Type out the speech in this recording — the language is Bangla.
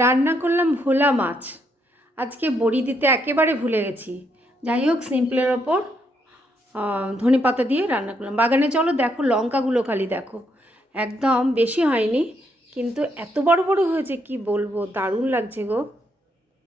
রান্না করলাম ভোলা মাছ। আজকে বড়ি দিতে একেবারে ভুলে গেছি। যাই হোক, সিম্পলের ওপর ধনে পাতা দিয়ে রান্না করলাম। বাগানে চলো, দেখো লঙ্কাগুলো খালি দেখো, একদম বেশি হয়নি কিন্তু এত বড় বড় হয়েছে কি বলবো, দারুণ লাগছে গো।